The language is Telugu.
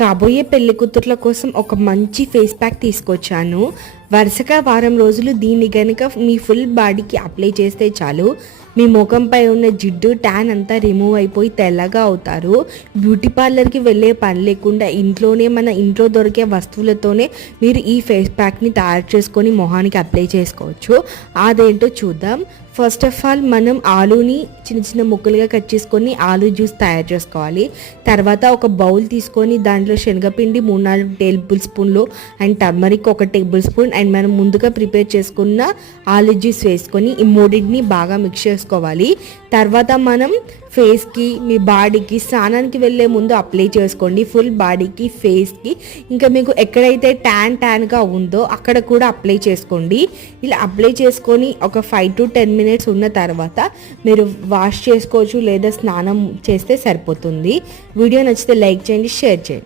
కాబోయే పెళ్లి కూతుర్ల కోసం ఒక మంచి ఫేస్ ప్యాక్ తీసుకొచ్చాను. వరుసగా వారం రోజులు దీన్ని కనుక మీ ఫుల్ బాడీకి అప్లై చేస్తే చాలు, మీ ముఖంపై ఉన్న జిడ్డు ట్యాన్ అంతా రిమూవ్ అయిపోయి తెల్లగా అవుతారు. బ్యూటీ పార్లర్కి వెళ్ళే పని లేకుండా ఇంట్లోనే మన ఇంట్లో దొరికే వస్తువులతోనే మీరు ఈ ఫేస్ ప్యాక్ని తయారు చేసుకొని మొహానికి అప్లై చేసుకోవచ్చు. అదేంటో చూద్దాం. ఫస్ట్ ఆఫ్ ఆల్ మనం ఆలూని చిన్న చిన్న ముక్కలుగా కట్ చేసుకొని ఆలూ జ్యూస్ తయారు చేసుకోవాలి. తర్వాత ఒక బౌల్ తీసుకొని దాంట్లో శనగపిండి 3-4 టేబుల్ స్పూన్లు and turmeric 1 table spoon and మనం ముందుగా ప్రిపేర్ చేసుకున్న ఆలూ జ్యూస్ వేసుకొని ఈ మూడింటిని బాగా మిక్స్ చేసుకోవాలి. తర్వాత మనం ఫేస్కి, మీ బాడీకి స్నానానికి వెళ్ళే ముందు అప్లై చేసుకోండి. ఫుల్ బాడీకి, ఫేస్కి, ఇంకా మీకు ఎక్కడైతే ట్యాన్గా ఉందో అక్కడ కూడా అప్లై చేసుకోండి. ఇలా అప్లై చేసుకొని ఒక 5 to 10 minutes ఉన్న తర్వాత మీరు వాష్ చేసుకోవచ్చు లేదా స్నానం చేస్తే సరిపోతుంది. వీడియో నచ్చితే లైక్ చేయండి, షేర్ చేయండి.